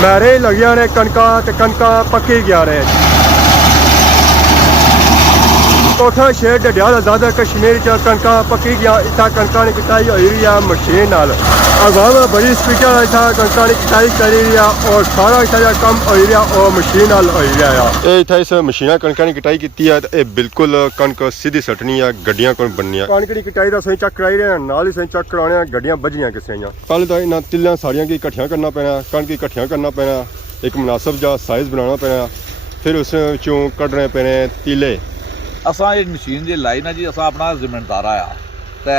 मैरे लगिया ने कणका पक्की गया ने कोठा शेर डडियाल आजाद कश्मीर च कणका पक्की गया। इतना कणका की कटाई हो रही है मशीन नाल। अवाम बड़ी स्पीड इतना कणका की कटाई कर रही है और सारा इतना कम हो रहा और मशीन नाल हो रहा है। इतना इस मशीन कणका की कटाई की है तो बिल्कुल कणक सीधी सटनी है, गड्डियां कौन बननी है। कणक की कटाई का सही चेक कराई रहे नाल ही सही चेक कराने गड्डियां बजनियां किसे पहले तो इन्होंने तिल्ला साड़ियां की इकट्ठियां करना पैना, कणक की इकट्ठियां करना पैना, एक मुनासिब जा साइज बनाना पैना, फिर उस चों कड्ढने पैने तीले। असां ये मशीन जे लाई ना जी असां अपना जिम्मेदार आ ते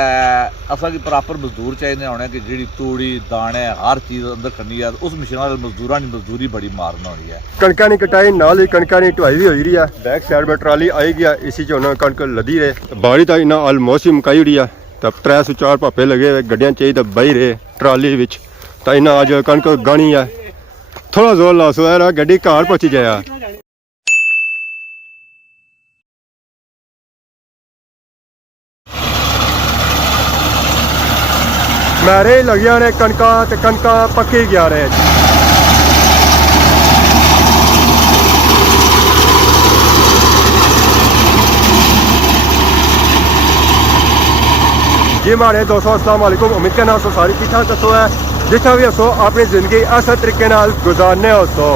असां की प्रॉपर मजदूर चाहिए होने कि जी तूड़ी दाने हर चीज़ अंदर खड़नी है। उस मशीन मजदूरों की मजदूरी बड़ी मारना होनी है। कणका की कटाई नाल ही कणका की ढुआई भी हो रही है। बैक साइड में ट्राली आई गया, इसी च उन्होंने कणक लदी रहे। बाड़ी तो इन्हें ऑलमोस्ट ही मुकाई उड़ी है तो 3 से 4 भापे लगे हुए, गड्डियां चाहिए तो बही रहे ट्राली विच तो इन्हें अज कणक गानी है। थोड़ा जोर लास होया गड्डी घर पहुंची जाया। मैरे लगिया ने कणका पक्की गया ने जी मारे दोस्तों अस्सलाम वालेकुम। उम्मीद करना सो सारी ठीक ठाक दसो है जितना भी हसो अपनी जिंदगी ऐसे तरीके नाल गुजारने हो।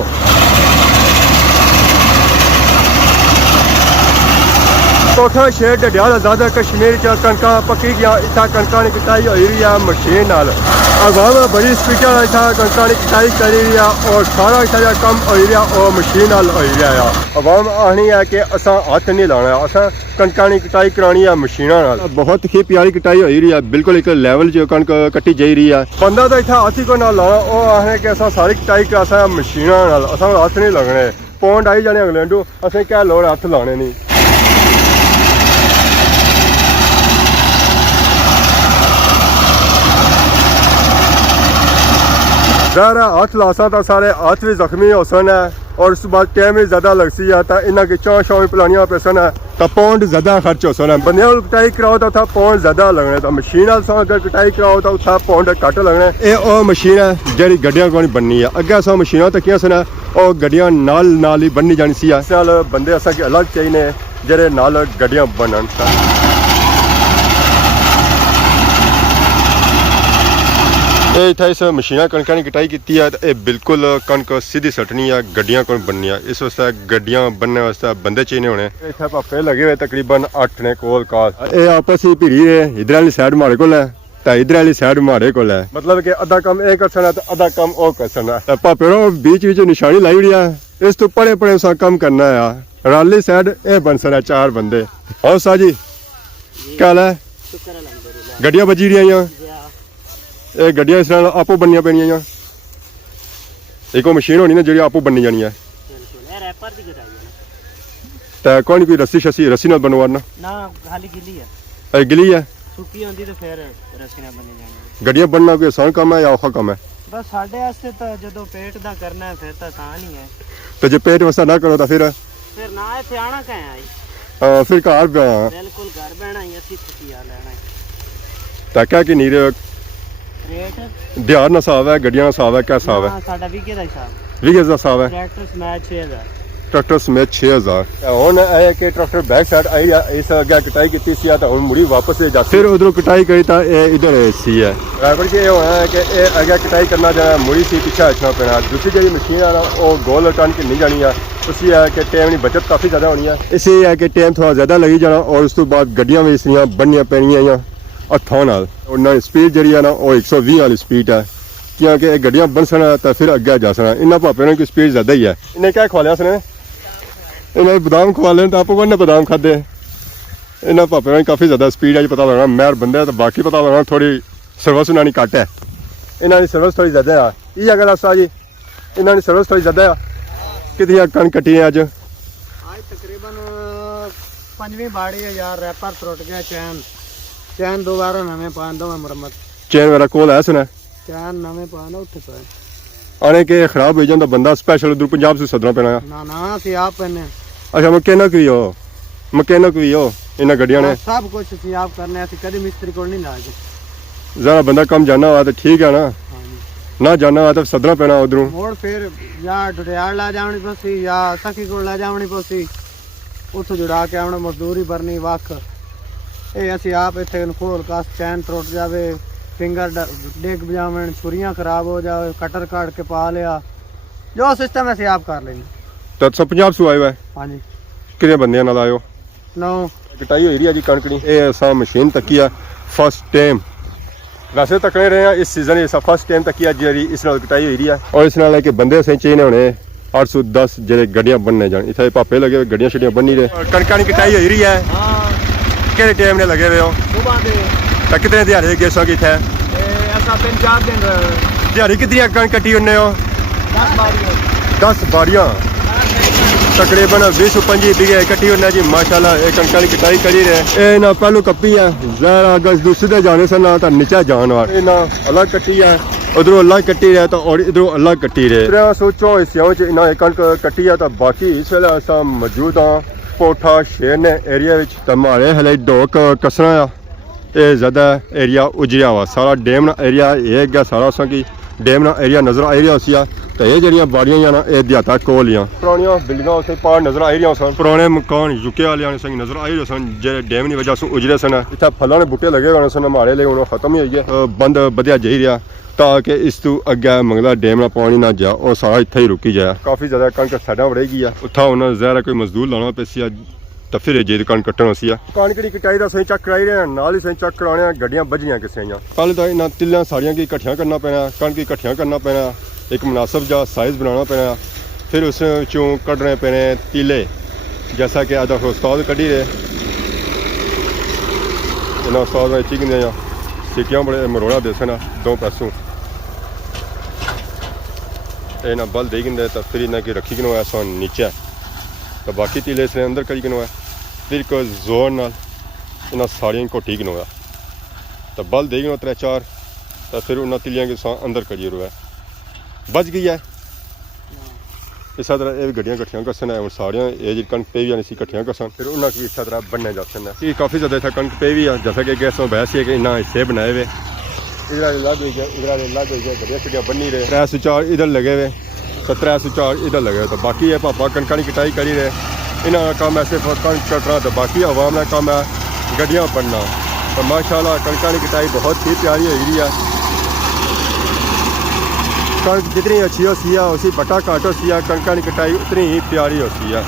कोठा शेर डडियाल आजाद कश्मीर च कणका पक्की गया। इतना कणका की कटाई हो रही है मशीन नाल। अवाम बड़ी स्पीड इतना कणका की कटाई कर रही है और सारा इतना कम हो रहा और मशीन नाल हो रहा है। अवाम आनी है कि असा हथ नहीं लाना, असा कणका की कटाई करानी है मशीना नाल। बहुत ही प्यारी कटाई हो रही है, बिल्कुल एक लेवल जो कणक कट्टी जा रही है। बंदा तो इतना हथ ही को ना लाना, वो आखने कि असा सारी कटाई करा मशीना नाल, असा हथ नहीं लगने। पौंड आई जाने अगले टू असें क्या लोड़ हथ लाने नहीं। ज़रा हाथ लासा तो सारे हाथ भी जख्मी हो सन है और उस बाद टाइम भी ज़्यादा लगती है तो इन्हों की चाँ भी पिलानिया पे सन है तो पौंड ज़्यादा खर्च हो सन है। बंदे कटाई कराओ तो उत्थे पौंड ज़्यादा लगने, तो मशीन अगर कटाई कराओ तो उत्थे पौंड घट लगने। ये वो मशीन है जी गड्डियां को बननी है। अगे अस मशीनों तकिया सन और गड्डियां नाल ही बननी जानी सी। इस नाल बंदे अस अलग चाहिए जेह्ड़े नाल गड्डियां बनन। ये इतना इस मशीन कणका की कटाई की है तो बिल्कुल कणक सीधी सटनी है, गड्डियां कौन बननी है। इस वास्ते गड्डियां बनने वास्ते बंदे चाहिए होने। इतने भापे लगे हुए तकरीबन 8 ने कोल काल। ये आपस ही भिड़ी है, इधर वाली साइड माड़े को है तो इधर वाली साइड माड़े को है। मतलब कि अद्धा कम ये कर तो अद्धा कम वो कर भापे बीच निशानी लाई हुई है। इस तो पड़े पड़े उस कम करना है। राली साइड ये बन सकता 4 बंदे। और सा जी क्या है गड्डियां बजी रही ये गड्डियां इस तरह आपो बननिया पैनिया। एक मशीन होनी ना जी आपो बननी जानी है तो कौन कोई रस्सी नाल बनवाना गिली है। गड्डियां बनना कोई आसान काम है या औखा काम है? बस साडे वास्ते तो जदों पेट दा करना है फिर तो आसान ही है। तो जो पेट वास्ता ना करो तो फिर ना इत्थे आना कहाँ आई। हां फिर घर बिल्कुल घर बहना ही असि खुशिया लेना है। तो क्या कि नीरे रेट दिहाड़ ना हिसाब है, गड्डियां दा हिसाब है, क्या हिसाब है? साडा वीके दा हिसाब। वीके दा हिसाब है। ट्रैक्टर समेत 6000। ट्रैक्टर समेत 6000। हुन है कि ट्रैक्टर बैक साइड आई इस अगे कटाई की सी तो हुन मुड़ी वापस जा फिर उधरों कटाई करी तो इधर सी है। ड्राइवर के होना है कि अगे कटाई करना जाना मुड़ी सी पीछे हटना पैना। दूसरी जी मशीन है वो गोल टन की नहीं जानी है। उसी है कि टाइम की बचत काफ़ी ज़्यादा होनी है। इसी है कि टाइम थोड़ा ज़्यादा लगी जाना और उस तो बाद गड्डियां भी इसलिए बननिया पैनिया हथों नाल। और स्पीड जी है ना वो 120 वाली स्पीड है क्योंकि गड्डियां बन सकना तो फिर अगे जा सकना। इन्होंने भापे की स्पीड ज़्यादा ही है। इन्हें क्या खवा लिया उसने? इन्हें बादाम खवा लें तो आपको ने बादाम खादे। इन्हें भापे की काफ़ी ज़्यादा स्पीड है पता लगना मैर बंदे तो बाकी पता लगना थोड़ी सर्विस इन्होंने घट है। इन्होंने सर्विस थोड़ी ज़्यादा है। ये अगर दसा जी इन्होंने सर्विस थोड़ी ज़्यादा है। कितनी कणक कट्टी है अज तकरीबन 5वीं बाड़ी है यार। रैपर टुट गया, चैन दोबारा नवे पान दो मुरम्मत चैन मेरा कोल है सुना चैन नवे पान उठे पे आने के खराब हो जाता बंदा स्पेशल उधर पंजाब से सदना पैना। ना सी आप पहने। अच्छा मैकेनिक भी हो इन्हें गड्डियां ने सब कुछ आप करने कभी मिस्त्री को नहीं लागे। ज़रा बंदा कम जाना हुआ तो ठीक है ना। ਨਾ ਜਾਣਾ ਤਾਂ ਸੱਦਣਾ ਪੈਣਾ ਉਧਰੋਂ ਮੋੜ ਫਿਰ ਜਾਂ ਡੁਡਿਆਲ ਲਾ ਜਾਵਣੀ ਪਸੀ ਜਾਂ ਸਖੀ ਕੋਲ ਲਾ ਜਾਵਣੀ ਪਸੀ ਉੱਥੋਂ ਜੁੜਾ ਕੇ ਆਉਣਾ ਮਜ਼ਦੂਰੀ ਭਰਨੀ ਵੱਖ ਇਹ ਅਸੀਂ ਆਪ ਇੱਥੇ ਖੋਲ ਕਾਸ ਚੈਨ ਟੁੱਟ ਜਾਵੇ ਫਿੰਗਰ ਡਿੱਗ ਜਾਵਣ ਛੁਰੀਆਂ ਖਰਾਬ ਹੋ ਜਾਵੇ ਕਟਰ ਕਾਟ ਕੇ ਪਾ ਲਿਆ ਜੋ ਸਿਸਟਮ ਅਸੀਂ ਆਪ ਕਰ ਲੈਂਦੇ ਤਾਂ ਸਭ ਪੰਜਾਬ ਤੋਂ ਆਏ ਹੋਏ ਹਾਂਜੀ ਕਿੰਨੇ ਬੰਦਿਆਂ ਨਾਲ ਆਇਓ ਨੋ ਕਟਾਈ ਹੋਈ ਰਹੀ ਆ ਜੀ ਕਣਕ ਦੀ ਇਹ ਅਸਾਂ ਮਸ਼ੀਨ ਤੱਕੀ ਆ ਫਸਟ ਟਾਈਮ ਵੈਸੇ ਤੱਕਣੇ ਰਹੇ ਆ ਇਸ ਸੀਜ਼ਨ ਇਹ ਫਸਟ ਟਾਈਮ ਤੱਕੀ ਆ ਜਿਹੜੀ ਇਸ ਨਾਲ ਕਟਾਈ ਹੋਈ ਰਹੀ ਆ ਔਰ ਇਸ ਨਾਲ ਲੈ ਕੇ ਬੰਦੇ ਸੇ ਚਾਹੀਦੇ ਹੋਣੇ 810 ਜਿਹੜੇ ਗੱਡੀਆਂ ਬੰਨਣੇ ਜਾਣ ਇੱਥੇ ਪਾਪੇ ਲੱਗੇ ਹੋਏ ਗੱਡੀਆਂ ਛੱਡੀਆਂ ਬੰਨੀ ਰਹੇ ਕਣਕਾਂ ਦੀ ਕਟਾਈ ਹੋਈ ਰਹੀ ਹੈ ਹਾਂ ਕਿਹੜੇ ਟਾਈਮ ਨੇ ਲੱਗੇ ਹੋਏ ਹੋ ਸੁਬਾਹ ਦੇ ਤਾਂ ਕਿਤਨੇ ਦਿਹਾੜੇ ਗਏ ਸੋ ਕਿੱਥੇ ਇਹ ਅਸਾਂ 3-4 ਦਿਨ ਦਿਹਾੜੀ ਕਿਤਨੀਆਂ ਕਣਕ ਕੱਟੀ ਹੁੰਨੇ ਹੋ 10 ਬਾਰੀਆਂ 10 ਬਾਰੀਆਂ तकरीबन 20-25 बीघे इकट्ठी होना जी माशाल्लाह ये कणक की कटाई करी रहे ए ना पहलू कपी है जरा अगस्त दूसरे जाने से ना तो नीचे जान वाल ना अलग कट्टी है उधरों अलग कट्टी रहे तो और इधरों अलग कट्टी रहे सोचो हिस्सों च इन्हें कणक कट्टी है तो बाकी इस वेले अस मौजूद हाँ कोठा शेरने एरिया तो हमारे हले डोक कसना ये ज़्यादा एरिया उजरिया हुआ सारा डैम ना एरिया ये गया सारा असा की डैम ना एरिया नजर आ रहा उसी तो ये जड़ियाँ बाड़ियाँ ना ये दिहाता कोल पुरानियां बिल्डिंगां उत्थे पार नजर आ रही सन पुराने मकान यूके वाले सन नजर आ रहे सन जे डैम की वजह से उजरे सन इतना फलों के बूटे लगे हुए सन हमारे लिए हूँ खत्म ही हो गए बंद बधिया जा रहा ताकि इस तू अगे मंगला डैम ना पानी ना जा और सारा इतना ही रुकी जाए काफ़ी ज़्यादा कणक साइडा बढ़ेगी उत्था उन्हें ज़ाहिर कोई मजदूर लाना पैसी तो फिर जे कणक कट्टन सी कणक की कटाई का सही चेक कराई रहे नाल ही सही चेक कराने गड्डियां बजियां किसे पहले तो इन्होंने तिल्लियां सारियां की इकट्ठियां करना पैना कणक की इकट्ठियां करना पैना एक मुनासिब जा साइज़ बनाना पैना फिर उस चों कड्ढने पैने तीले जैसा कि अदा उस्ताद कड्ढी रहे इन्होंने उस्ताद में चिकन सीटियां बड़े मरोड़ा देसन 2 पैसों इन्हें बल दे गिंदे तो फिर इन्हें की रखी गिनो ऐसा नीचे तो बाकी तीले इसने अंदर करी गिनो फिर एक जोर नाल इन्हें साड़ियां घोटी गिनो तो बल दे गिनो 3-4 तो फिर उन्हें तिलियां के अंदर करिए रो बच गई है इस तरह ये गड्डियां कट्ठियां करसन है साड़ियां ये जी कणक पे भी आनी सी कट्ठियां करसन फिर उन्हें की इस तरह बनने जासन है ये काफ़ी ज़्यादा इतना कणक पे भी है जैसा कि गैसों बहस है कि इन्हें हिस्से बनाए हुए इधर अलग हो गया इधर अलग हो गया गड्डियां छड्डियां बनी रहे 304 इधर लगे हुए 1704 इधर लगे तो बाकी है पापा कणक की कटाई करी रहे इन्होंने काम ऐसे कणक कटना तो बाकी आवाम का काम है गड्डियां बनना तो माशाल्लाह कणक की कटाई बहुत ही प्यारी हो रही है कणक जितनी अच्छी होती है उसी बट्टा घट होती है कणक की कटाई उतनी ही प्यारी होती है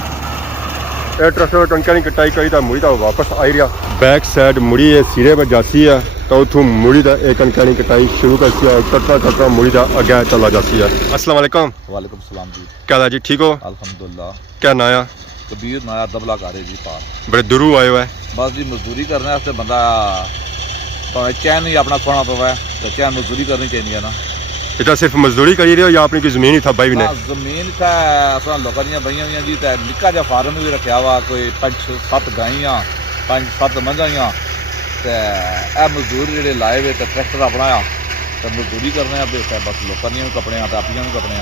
ये ट्रैक्टर कणक की कटाई करी तो मुड़ी तो वापस आई रहा बैक साइड मुड़ी है सिरे पर जाती है तो उतों मुड़ी का एक कणक की कटाई शुरू करती है कटना कटना मुड़ी का अगे चला जाती है। अस्सलाम वालेकुम। वालेकुम सलाम जी। क्या हाल जी ठीक हो? अल्हम्दुलिल्लाह। क्या नाया? कबीर नाया दबला कारे जी पार बड़े दूरू आए हुए बस जी मजदूरी करने वास्ते बंदा चैन ही अपना खोना पवा तो चैन मजदूरी करनी चाहिए ना इतना सिर्फ मजदूरी करी रहे हो या अपनी कोई जमीन ही था भाई ने? जमीन था असा लोगों दी बहियां हुई जी तो निक्का जा फार्म भी रखा हुआ कोई 5-7 गाइयां 5-7 मंझां तो मजदूर जो लाए हुए तो ट्रैक्टर अपना तो मजदूरी करने बस लोगों दी भी कपड़े तो अपनी भी कपड़े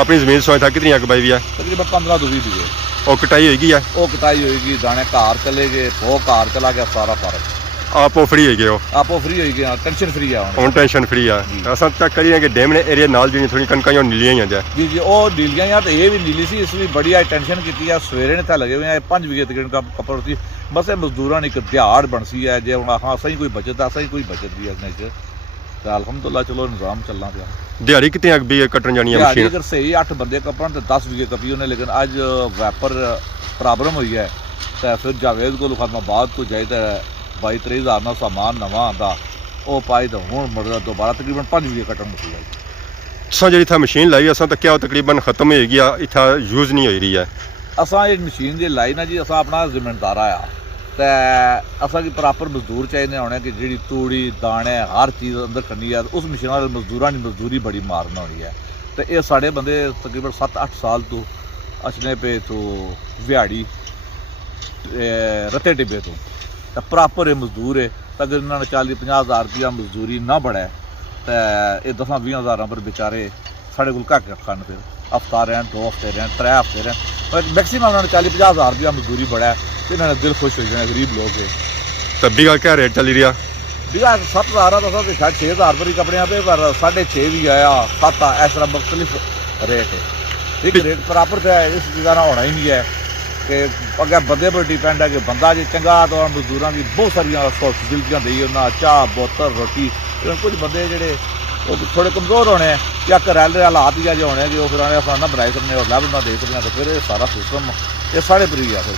अपनी जमीन सोच था कितनी अग पाई भी है? तकरीबन 15-20 बीघे और कटाई होगी है? वो कटाई होगी दाने घर चले गए वो घर चला गया सारा फर्क आप फ्री हो गए हो? आप फ्री हो गए टेंशन फ्री है ਹੁਣ ਟੈਨਸ਼ਨ ਫਰੀ ਆ ਅਸਾਂ ਚੈੱਕ ਕਰੀਏ ਕਿ ਡੈਮ ਨੇ ਏਰੀਆ ਨਾਲ ਜਿਹੜੀ ਥੋੜੀ ਕਣਕਾਂ ਜਾਂ ਨੀਲੀਆਂ ਹੀ ਆ ਜਾ जी जी ਉਹ ਨੀਲੀਆਂ ਯਾਰ ਤੇ ਇਹ ਵੀ ਨੀਲੀ ਸੀ ਇਸ ਵੀ ਬੜੀ ਆ ਟੈਨਸ਼ਨ ਕੀਤੀ ਆ ਸਵੇਰੇ ਨੇ ਤਾਂ ਲਗੇ ਹੋਏ ਆ 5 ਵਿਗੇ ਤੱਕ ਕੱਪੜ ਸੀ ਬਸ ਇਹ ਮਜ਼ਦੂਰਾਂ ਨੇ ਇੱਕ ਦਿਹਾੜ ਬਣਸੀ ਹੈ ਜੇ ਹੁਣ ਹਾਂ ਸਹੀ ਕੋਈ ਬਚਤ ਆ ਸਹੀ ਕੋਈ ਬਚਤ ਵੀ ਅਸਨੇ ਚ ਤਾਂ ਅਲਹਮਦੁਲਿਲਾ ਚਲੋ ਨਿਜ਼ਾਮ ਚੱਲਣਾ ਪਿਆ ਦਿਹਾੜੀ ਕਿਤੇ ਅਗ ਵੀ ਕੱਟਣ ਜਾਣੀ ਆ ਦਿਹਾੜੀ ਮਸ਼ੀਨ ਅਗਰ ਸਹੀ 8 ਬੰਦੇ ਕੱਪਣ ਤੇ 10 ਵਿਗੇ ਕੱਪੀ ਉਹਨੇ ਲੇਕਿਨ ਅੱਜ ਵੈਪਰ ਪ੍ਰੋਬਲਮ ਹੋਈ ਹੈ ਤਾਂ ਫਿਰ ਜਾਵੇਦ ਕੋਲ ਖਤਮਾਬਾਦ ਤੋਂ ਜਾਏ ਤਾਂ 22-23 ਹਜ਼ਾਰ ਨਾਲ ਸਾਮਾਨ ਨਵਾਂ ਆਉਂਦਾ ਉਹ ਪਾਈ ਤਾਂ ਹੁਣ ਮੁੜਦਾ ਦੁਬਾਰਾ ਤਕਰੀਬਨ 5 ਵਿਗੇ ਕੱਟਣ ਮੁੱਕੀ ਹੈ ਅਸਾਂ ਜਿਹੜੀ ਥਾ ਮਸ਼ੀਨ ਲਾਈ ਅਸਾਂ ਤਾਂ ਕਿਆ ਤਕਰੀਬਨ ਖਤਮ ਹੋ ਗਿਆ ਇੱਥਾ ਯੂਜ਼ ਨਹੀਂ ਹੋ ਰਹੀ ਹੈ ਅਸਾਂ ਇਹ ਮਸ਼ੀਨ ਜੇ ਲਾਈ ਨਾ ਜੀ ਅਸਾਂ ਆਪਣਾ ਜ਼ਿੰਮੇਦਾਰ ਆ ਤੇ ਅਸਾਂ ਕੀ ਪ੍ਰੋਪਰ ਮਜ਼ਦੂਰ ਚਾਹੀਦੇ ਹੋਣੇ ਕਿ ਜਿਹੜੀ ਤੂੜੀ ਦਾਣੇ ਹਰ ਚੀਜ਼ ਅੰਦਰ ਕਰਨੀ ਆ ਉਸ ਮਸ਼ੀਨਾਂ ਨਾਲ ਮਜ਼ਦੂਰਾਂ ਦੀ ਮਜ਼ਦੂਰੀ ਬੜੀ ਮਾਰਨ ਹੋਣੀ ਹੈ ਤੇ ਇਹ ਸਾਡੇ ਬੰਦੇ ਤਕਰੀਬਨ 7-8 ਸਾਲ ਤੋਂ ਅਸਨੇ ਪੇ ਤੋਂ ਵਿਹਾੜੀ ਰਤੇ ਟਿੱਬੇ ਤੋਂ ਤਾਂ ਪ੍ਰੋਪਰ ਇਹ ਮਜ਼ਦੂਰ ਹੈ ਤਾਂ ਅਗਰ ਇਹਨਾਂ ਨੇ 40-50 ਹਜ਼ਾਰ ਰੁਪਇਆ ਮਜ਼ਦੂਰੀ ਨਾ ਬੜਾ ਤਾਂ ਇਹ 10-20 ਹਜ਼ਾਰਾਂ ਪਰ ਵਿਚਾਰੇ ਸਾਡੇ ਕੋਲ ਘੱਟ ਖਾਣ ਫਿਰ ਹਫ਼ਤਾ ਰਹਿਣ 2 ਹਫ਼ਤੇ ਰਹਿਣ 3 ਹਫ਼ਤੇ ਰਹਿਣ ਪਰ ਮੈਕਸਿਮਮ ਉਹਨਾਂ ਨੇ 40-50 ਹਜ਼ਾਰ ਰੁਪਇਆ ਮਜ਼ਦੂਰੀ ਬੜਾ ਤੇ ਇਹਨਾਂ ਦਾ ਦਿਲ ਖੁਸ਼ ਹੋ ਜਾਣਾ ਗਰੀਬ ਲੋਕ ਹੈ ਤੱਬੀ ਦਾ ਕਿਆ ਰੇਟ ਚੱਲ ਰਿਹਾ? भैया 7,000 तो सब शायद 6,000 पर ही कपड़े पे पर 6.5 भी आया 7 इस तरह मुख्तलिफ रेट है। एक रेट बराबर तो है इस जगह होना ही नहीं है कि अगर बंदे पर डिपेंड है कि बंदा जो चंगा तो मजदूरों की बहुत सारिया फैसिलिटियां दी उन्हें चाह बोतल रोटी। कुछ बंदे जोड़े थोड़े कमज़ोर होने या घरेलू हालात ही जो होने कि वो फिर अपना ना बनाई सकते और लैब ना दे सकते तो फिर सारा सिस्टम ये साढ़े पर ही है। फिर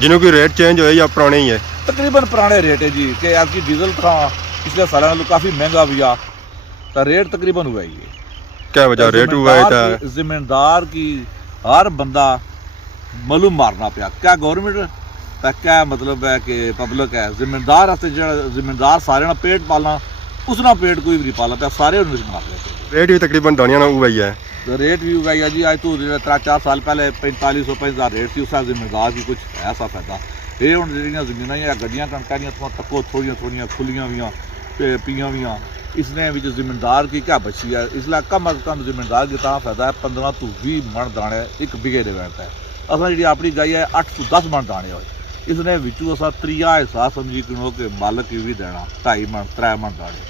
जिन्हों की रेट चेंज होए या पुराने ही है? तकरीबन पुराने रेट है जी कि आपकी डीजल था पिछले साल काफ़ी महंगा भी आ तो रेट तकरीबन हुआ ही है। क्या वजह रेट हुआ है? जिम्मेदार की हर बंदा मालूम मारना पाया क्या गौरमेंट तो क्या मतलब है कि पब्लिक है जिम्मेदार वास्ते जो जिम्मेदार सारे ना पेट पालना उसना पेट कोई भी नहीं पाला पाया सारे मार लेते। रेट भी तकरीबन दानिया ना हुआ ही है? रेट भी हुआ है जी आज तो 3-4 साल पहले 45,000 रेट थी उसका जिम्मेदार की कुछ ऐसा फायदा ये हूँ जो जमीन या गड्डियाँ कणक दियाँ तको थोड़ियाँ खुलियाँ हुई पियाँ हुई इसने भी जिम्मेदार की क्या बची है इसलिए कम अज कम जिम्मेदार की ता फायदा है 15 तो 20 मन दाने एक बिघे दे बैठता है। असा जी अपनी गाई है 8 तो 10 मन दाने हो इसने विचू असा त्रिया हिस्सा समझी किनो कि मालक की भी देना 2.5 मन 3 मन दाने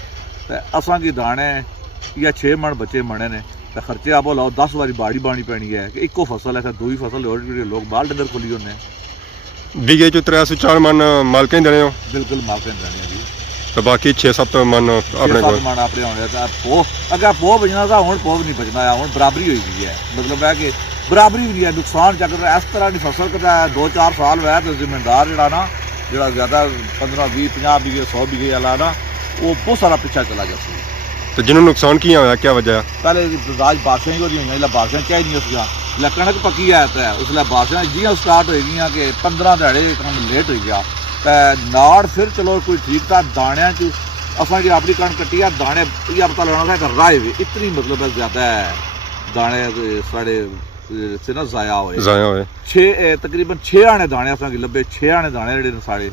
तो असा की दाने या 6 मन बच्चे मने ने तो खर्चे आप लाओ 10 बारी बाड़ी बानी पैनी है कि एको फसल है फिर 2 ही फसल और लोग बाल डंगर खोली होने बीघे चो 304 मन मालकें देने हो? बिल्कुल मालकें देने जी तो बाकी 6-7 मन अपने को मन अपने होने पो अगर पो बजना था हूँ पो भी नहीं बचना है हूँ बराबरी हुई गई है मतलब है कि बराबरी भी नहीं है नुकसान चक्कर इस तरह की फसल करता है 2-4 साल हुआ तो जिम्मेदार जरा ना जो ज़्यादा 15-20-50 बीघे 100 बीघे वाला ना वो बहुत सारा पीछा चला जाता। तो जिन्होंने नुकसान किया हुआ क्या वजह? पहले राज बारिशें ही हो रही हुई बारिशें चाहिए उसका कणक पक्की है तो उसलै बारिशें जियां स्टार्ट हो गई कि 15 दिहाड़े काम लेट हो गया तो नाड़ फिर चलो कोई ठीक था दाणिया च असा जी अपनी कणक कट्टी है दाने इया पता लगना था राय भी इतनी मतलब है ज़्यादा है दाने साढ़े से ना ज़ाया हुए 6 तकरीबन 6 आने दाने असा लभे 6 आने दाने जेह्ड़े साढ़े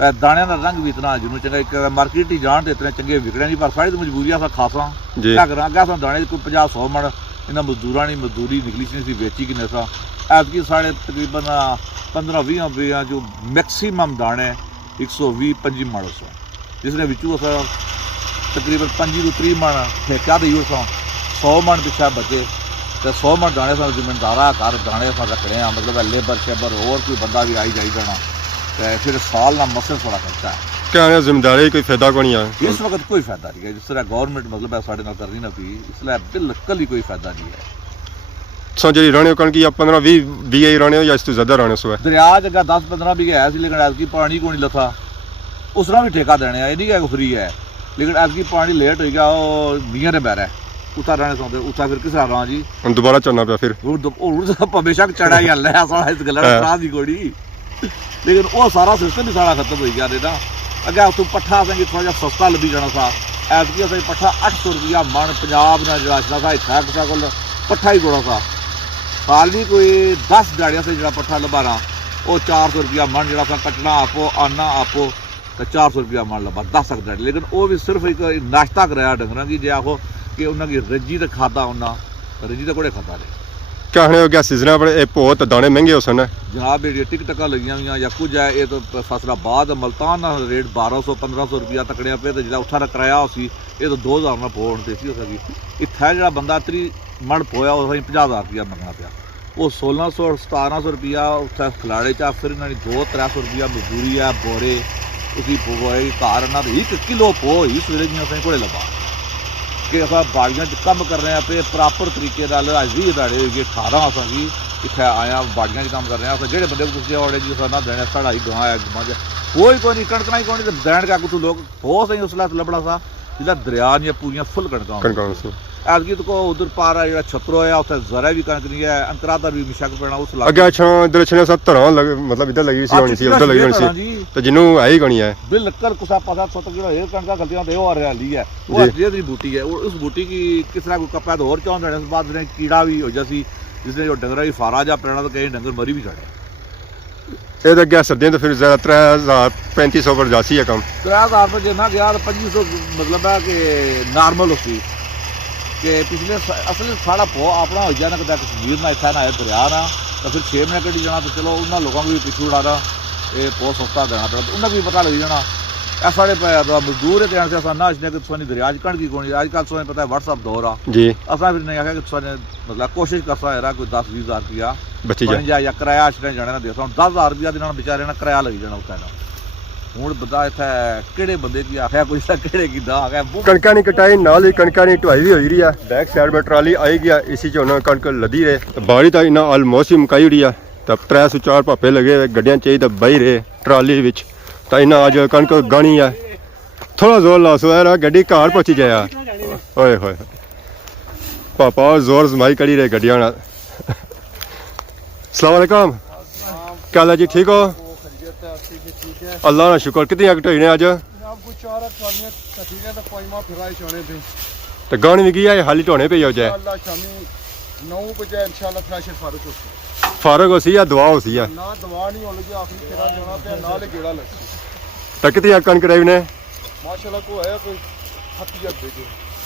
दाणियां का रंग भी इतना जिन्होंने चंगा एक मार्केट ही जान तो इतने चंगे विकड़े नहीं पर साढ़ी तो मजबूरी अस खासा क्या करा अगर अस दाने कोई 50-100 मन इन्हें मजदूर की मजदूरी निकली सी बेची कि नसा ऐतकी साढ़े तकरीबन 15-20 बीघा जो मैक्सीमम दाने 120-25 मन उस जिसने बिचू अस तकरीबन 25-30 मन ठेका दी उस 100 मन पिछा बचे तो 100 मन दाने सारे जिम्मेदारा घर दाने अस रखने मतलब लेबर शेबर और कोई बंदा भी आई जाई जाना तो फिर साल ना मसल थोड़ा खर्चा है। क्या जिम्मेदारी कोई फायदा को नहीं है इस वक्त कोई फायदा नहीं है जिस तरह गवर्नमेंट मतलब है साढ़े नाल कर रही ना पी इसलिए बिल्कुल ही कोई फायदा नहीं है। सो जी रहने कण की 15-20 बीघे रहने हो या इससे ज़्यादा रहने सो है? दरिया जगह 10-15 बीघे है लेकिन ऐसी पानी को नहीं लथा उसना भी ठेका देने ये नहीं है फ्री है लेकिन ऐसी पानी लेट हो गया वो मियाँ ने बैरा उतना रहने सौंदे उतना फिर किस रहा जी दोबारा चढ़ना पाया फिर बेशक चढ़ा ही हल है इस गल दी कोड़ी लेकिन वो सारा सिस्टम ही सारा खत्म हो गया ना अगर उतों पट्ठा असेंगी थोड़ा जहा सस्ता लभी जाना था ऐतकी असें पट्ठा 800 रुपया मन पंजाब ने जो था इतना किसी को पट्ठा ही बड़ा था साल भी कोई 10 दिहाड़ियां से जो पट्ठा लभाना वो 400 रुपया मन जो कटना आपो आना आपो तो 400 रुपया मन लभा 10 दिहाड़ी लेकिन वो भी सिर्फ एक नाश्ता कराया डंगर की जे आखो कि उन्होंने रजी तो खाता उन्हें रजी तो कोड़े खाता रहे क्या हो गया सीजन पर बहुत दाने महंगे हो सन जनाब ये टिक टका लगी हुई या कुछ है ये तो फसला बाद मुल्तान रेट 1200-1500 रुपया तकड़िया पे तो जो उठा कराया उसी ये तो 2000 में पो होने सी इतना जो बंदा 30 मन पोया वो 50,000 रुपया मंगना पाया वो 1600-1700 रुपया उत्थे खिलाड़े चा फिर इन्होंने 200-300 रुपया मजदूरी है बोरे उसी पोए घर इन्होंने 1 किलो पो ही सवेरे जी असें कोड़े लभा कि अस बाड़ियां कम कर रहे हैं पे प्रॉपर तरीके अज 20 दिहाड़े हो गए 18 असा जी इतने आया बाड़ियां कम कर रहे हैं जो बंदे को पुछते औड़े जी ना देने साढ़ा ही गां है कोई नहीं कणक ही कोई नहीं दैन क्या कुछ लोग हो सही उसला लभना सा जिला दरिया दियां पूरियां फुल कणक ऐतकी तो उधर पार है जो छतरो है उत्थे जरा भी कणक नहीं है अंतराधा भी शक पैना उस अगे अच्छा इधर छने सब तरह मतलब इधर लगी सी होनी सी उधर लगी होनी सी तो जिन्हों आई गणी है बिल्कुल कुछ पता सो तक जो कणक गलतियां तो और हरियाली है वो जेदी बूटी है उस बूटी की किस तरह कोई कपा तो और चौंध देने बाद कीड़ा भी हो जासी जिसने जो डंगर की फारा जा पैना तो कई डंगर मरी भी चढ़े ये अगे सर्दियां तो फिर ज़्यादा 3000-3500 पर जासी है कम 3000 पर जो ना गया तो 2500 मतलब है कि नॉर्मल होती कि पिछले असल साढ़ा पो अपना हो जाए ना कदा कश्मीर ना इतना ना है दरिया ना तो फिर 6 महीने कटी जाना तो चलो उन्होंने लोगों को भी पिछू उड़ाना ये पो सस्ता देना पड़ा तो उन्हें भी पता लग जाना ਇਹ ਸਾਡੇ ਮਜ਼ਦੂਰ ਤੇ ਆਣ ਅਸਾਂ ਨਾ ਅਜਨੇ ਕਿ ਤੁਸੀਂ ਦਰਿਆ 'ਚ ਕਣ ਦੀ ਕੋਣੀ ਅੱਜ ਕੱਲ੍ਹ ਤੁਹਾਨੂੰ ਪਤਾ ਹੈ WhatsApp ਦੌਰ ਆ ਜੀ ਅਸਾਂ ਵੀ ਨਹੀਂ ਆਖਿਆ ਕਿ ਤੁਸੀਂ ਮਤਲਬ ਕੋਸ਼ਿਸ਼ ਕਰਦਾ ਹੈ ਕੋਈ 10-20 ਹਜ਼ਾਰ ਰੁਪਇਆ ਬੱਚੀ ਬਣ ਜਾ ਜਾਂ ਕਿਰਾਇਆ ਅਸ਼ਨੇ ਜਾਣਾ ਨਾ ਦੇ ਹੁਣ 10,000 ਰੁਪਇਆ ਦੇ ਨਾਲ ਵਿਚਾਰੇ ਨਾਲ ਕਿਰਾਇਆ ਲੱਗ ਜਾਣਾ ਉੱਥੇ ਹੁਣ ਬੰਦਾ ਇੱਥੇ ਕਿਹੜੇ ਬੰਦੇ ਕੀ ਆਖਿਆ ਕੋਈ ਤਾਂ ਕਿਹੜੇ ਕਿਦਾਂ ਆ ਗਿਆ ਕਣਕਾਂ ਦੀ ਕਟਾਈ ਨਾਲ ਹੀ ਕਣਕਾਂ ਦੀ ਢੁਆਈ ਵੀ ਹੋਈ ਰਹੀ ਆ ਬੈਕ ਸਾਈਡ 'ਤੇ ਟਰਾਲੀ ਆਈ ਗਿਆ ਇਸੀ 'ਚ ਉਹਨਾਂ ਕਣਕ ਲੱਦੀ ਰਹੇ ਤੇ ਬਾੜੀ ਤਾਂ ਇਹਨਾਂ ਆਲਮੋਸਟ ਹੀ ਮੁਕਾਈ ਹੋਈ ਆ ਤਾਂ 304 ਭਾਪੇ ਲੱਗੇ ਗੱਡੀਆਂ ਚਾਹੀਦਾ ਬਈ ਰਹੇ ਟਰਾਲੀ ਵਿੱਚ ਤਾਂ ਇਹਨਾਂ ਅੱਜ ਕਣਕ ਗਾਣੀ ਆ ਥੋੜਾ ਜ਼ੋਰ ਲਾਸੋ ਯਾਰ ਗੱਡੀ ਘਰ ਪਹੁੰਚੀ ਜਾਇਆ ਓਏ ਹੋਏ ਪਾਪਾ ਜ਼ੋਰ ਜ਼ਮਾਈ ਕਰੀ ਰਹੇ ਗੱਡੀਆਂ ਨਾਲ अस्सलाम वालेकुम क्या हाल है जी ठीक हो अल्लाह का शुक्र कितनी कटाई ने अज तो गाने भी की है हाली ढोने पे हो जाए फारग हो सी या दवा हो सी है तो कितनी कणक रही ने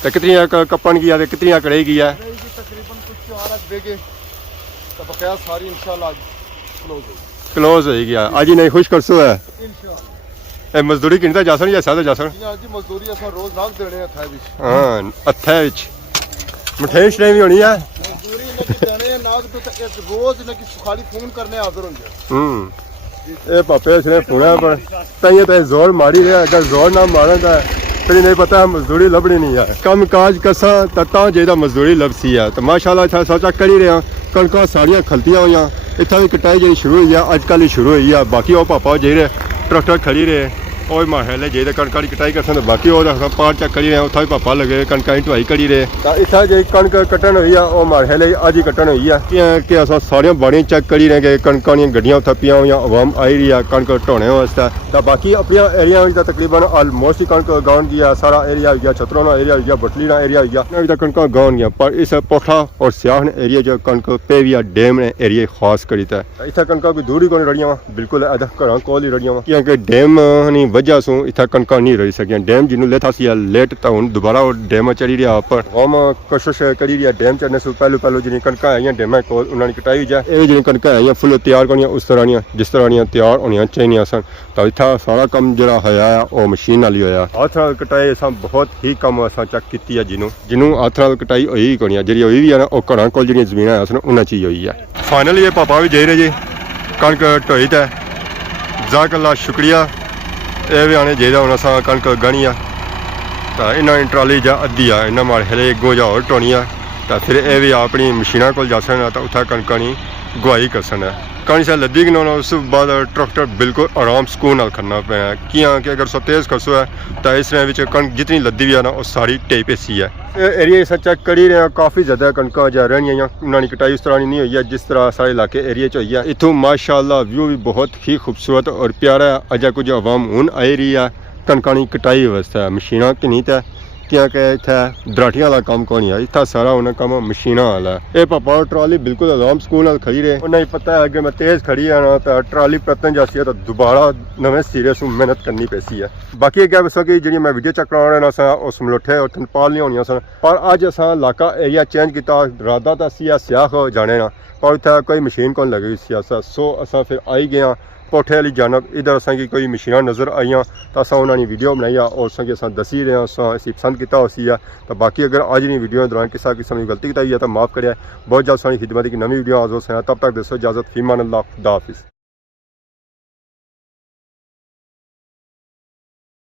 तो कितनी कपन की है कितनी कड़ाई की है तो बकाया सारी इंशाल्लाह क्लोज हो गया आज ही नहीं खुश कर सो है ए मजदूरी किनता जासन या सादा जासन जी मजदूरी असा रोज नाग देने हथा विच हां हथा विच मठेश नहीं भी होनी है मजदूरी ने देने नाग तो एक रोज ने की सुखाली फोन करने हाजिर हो जाए ए पापे इसने फोन पर तइए ते जोर मारी रे अगर जोर ना मारे तो फिर नहीं पता मजदूरी लभनी नहीं है कम काज कसा ता जेदा मजदूरी लभसी है तो माशाल्लाह था सोचा करी रहे कणकां सारियां खलतियां हुई इतना भी कटाई जी शुरू हुई है अजकल ही शुरू हुई है बाकी वो पापा जे ट्रैक्टर खड़ी रहे और माहौल जे कणक की कटाई कर बाकी पार चक करी रहे उतना भी पापा लगे कणक की ढुआई करी रहे इतना जी कणक कट्टन हुई है वो माहौल अज ही कट्टन हुई है कि अस सारिया बाड़ियां चेक करी रहे कि कणक गड्डियां उत्थे पियां हुई आवाम आई रही है कणक ढोने वास्ते तो बाकी अपने एरिया में तकरीबन आलमोस्ट ही कणक गाउन गया सारा एरिया हो गया छतरों एरिया हो गया बटली एरिया हो गया अभी तक कणक गाउन गया पर इस पोठा और सियाह एरिया जो कणक पेविया डैम ने एरिया खास करी था इतना कणक भी दूर ही कौन रड़ियां बिल्कुल घर कोल ही रड़ियां क्योंकि डैम नहीं वजह सो इतना कणक नहीं रही सकियां डैम जिन्होंने लेता सी लेट तो हूँ दोबारा डैम चढ़ी रहा पर हम कोशिश करी रही डैम चढ़ने से पहले जी कणक आई डैम को उन्होंने कटाई हुई जाए ये जी कणक आई फुल तैयार करनी उस तरह जिस तरह तैयार होनी चाहिए सन तो इतना सारा कम जो होया वो मशीन वाली होया हाथ नाल कटाई अस बहुत ही कम अस चेक की है जिन्हों हाथ नाल कटाई हुई ही कोनी जी हुई भी है ना वो घर को जी जमीन है उन्होंने चीज हुई है फाइनली ये पापा भी जाई रहे जी कणक ढोई तो जज़ाकल्लाह शुक्रिया ये भी आने चाहिए हूँ अस कणक गानी है तो इन्होंने ट्राली जा अद्धी आ इन्हें मारे हले अगों जा होर ढोनी है तो फिर ये भी अपनी मशीना को जा सन तो उत्थे कणकां दी गुआई कर सन कणी से लद्दी गना उस बाद ट्रैक्टर बिल्कुल आराम सुकून नाल करना पैना कि अगर सो तेज़ करसो है तो इस तरह कणक जितनी लद्दी भी है ना वो सारी टेई पेसी है एरिया इस चेक करी रहे हैं काफ़ी ज़्यादा कणक जा रही उन्होंने कटाई उस तरह नहीं हुई है जिस तरह सारे इलाके एरिया च हुई है इतों माशाअल्लाह व्यू भी बहुत ही खूबसूरत और प्यारा है अजा कुछ आवाम हूँ आई रही है कणकां दी कटाई वास्ते मशीना कि नहीं तो क्योंकि इतने दराटियां वाला कम कौन है इतना सारा उन्हें कम मशीना वाला है ये पापा ट्राली बिल्कुल आराम सुकून नाल खड़ी रहे उन्हें पता है अगर मैं तेज़ खड़ी है ना तो ट्राली परतन जासी है तो दोबारा नवे सिरे से मेहनत करनी पैसी है बाकी क्या बस कि जी मैं वीडियो चेक करा रहा सा उस मलोठे और टनपाल नहीं होनी सन पर अज अस इलाका एरिया चेंज किया इरादा तो असी स्याह जाने ना पर इतना कोई मशीन कौन लगी सियासा सो अस फिर आई गए कोठे वाली जानब इधर असा की कोई मशीना नज़र आई तो असा उन्होंने वीडियो बनाई और असा दसी रहे असी पसंद किया उसी है तो बाकी अगर अज दी वीडियो दौरान किसी किस्म की गलती की है तो माफ़ करें बहुत जल्द सारी खिदमत की नवी वीडियो हाज़िर हो तब तक दसो इजाज़त फीमान अल्लाह खुदा हाफिज़।